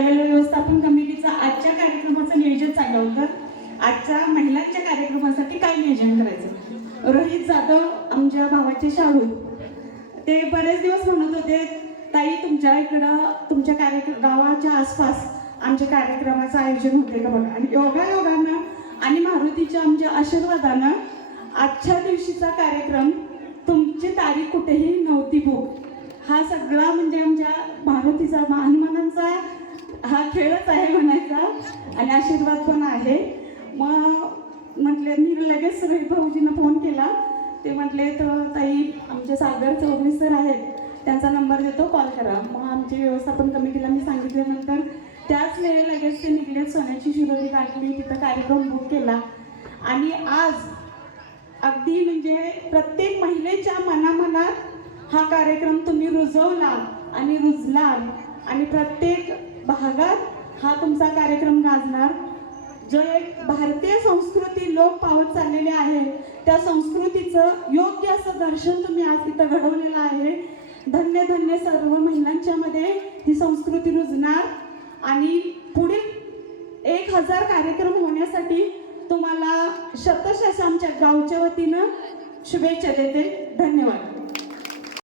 व्यवस्थापन कमिटीचा आजच्या कार्यक्रमाचं नियोजन चाललं होतं। आजच्या महिलांच्या कार्यक्रमासाठी काय नियोजन करायचं। रोहित जाधव आमच्या भावाचे शाळू ते बरेच दिवस म्हणत होते, ताई तुमच्या इकडं तुमच्या गावाच्या आसपास आमच्या कार्यक्रमाचं आयोजन होते का बघा। आणि योगायोगानं आणि मारुतीच्या आमच्या आशीर्वादानं आजच्या दिवशीचा कार्यक्रम तुमची तारीख कुठेही नव्हती बुक। हा सगळा म्हणजे आमच्या मारुतीचा हनुमानांचा हा खेळच आहे म्हणायचा आणि आशीर्वाद पण आहे। मग म्हटले मी लगेच रोहित भाऊजींना फोन केला। ते म्हटले तर ताई आमचे सागर चौधरी सर आहेत, त्यांचा नंबर देतो, कॉल करा। मग आमची व्यवस्थापन कमिटीला मी सांगितल्यानंतर त्याच वेळेला लगेच ते निघले, सोन्याची शिरोली काढली, तिथं कार्यक्रम बुक केला। आणि आज अगदी म्हणजे प्रत्येक महिलेच्या मनामनात हा कार्यक्रम तुम्ही रुजवला आणि रुजला आणि प्रत्येक भागात हा तुमचा कार्यक्रम गाजणार। जो एक भारतीय संस्कृती लोप पावत चाललेली आहे त्या संस्कृतीचं योग्य असं दर्शन तुम्ही आज इथं घडवलेलं आहे। धन्य धन्य सर्व महिलांच्या मध्ये ही संस्कृती रुजणार आणि पुढील 1000 कार्यक्रम होण्यासाठी तुम्हाला शतशः आमच्या गावच्या वतीनं शुभेच्छा देते। धन्यवाद।